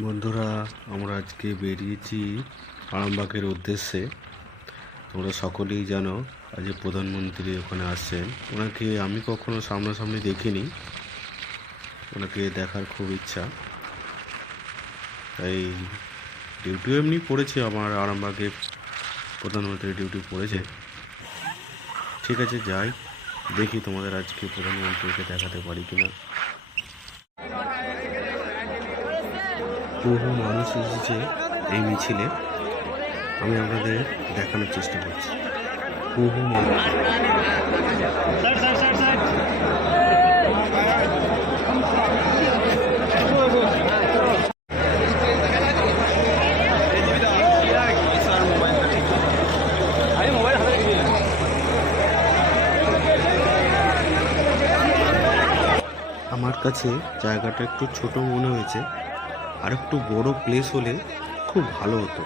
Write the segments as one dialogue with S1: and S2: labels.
S1: বন্ধুরা, আমরা আজকে বেরিয়েছি আরামবাগের উদ্দেশ্যে। তোমরা সকলেই জানো, আজ প্রধানমন্ত্রী ওখানে আসছেন। ওনাকে আমি কখনো সামনাসামনি দেখিনি। ওনাকে দেখার খুব ইচ্ছা। তাই ডিউটিও এমনি পড়েছে, আমার আরামবাগে প্রধানমন্ত্রীর ডিউটি পড়েছে। ঠিক আছে, যাই, দেখি তোমাদের আজকে প্রধানমন্ত্রীকে দেখাতে পারি কিনা। বহু মানুষ এসেছে এই মিছিলে, আমি আপনাদের দেখানোর চেষ্টা করছি। বহু মানুষ। আমার কাছে জায়গাটা একটু ছোট মনে হয়েছে। আর একটু বড় প্লেস হলে খুব ভালো হতো।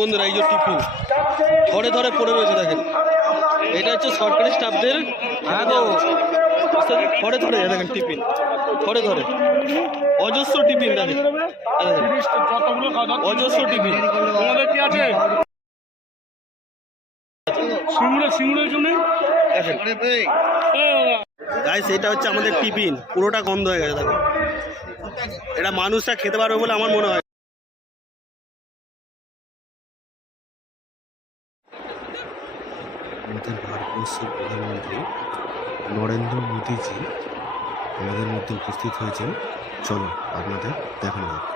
S2: বন্ধুরা, এই যে টিফিন ধরে ধরে পড়ে রয়েছে, দেখেন। এটা হচ্ছে সরকারি স্টাফদের ধরে ধরে দেখেন টিফিন। ধরে ধরে। অজস্র টিফিন দেখেন। অজস্র টিফিন।
S3: তোমাদের কি আছে? জন্য?
S2: গাইস এটা হচ্ছে আমাদের টিফিন। পুরোটা গন্ধ হয়ে গেছে দেখো এটা মানুষরা খেতে পারবে বলে আমার মনে হয়।
S1: আমাদের ভারতবর্ষের প্রধানমন্ত্রী নরেন্দ্র মোদীজি আমাদের মধ্যে উপস্থিত হয়েছেন। চলো আপনাদের দেখানো যাক।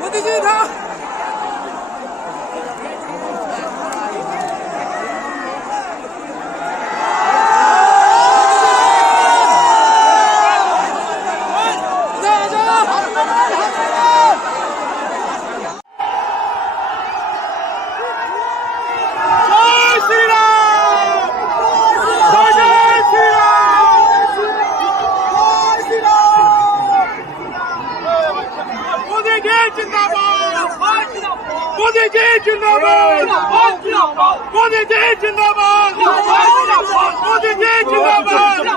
S3: 我的警察的坚持他们，我的坚持们，我的坚持们。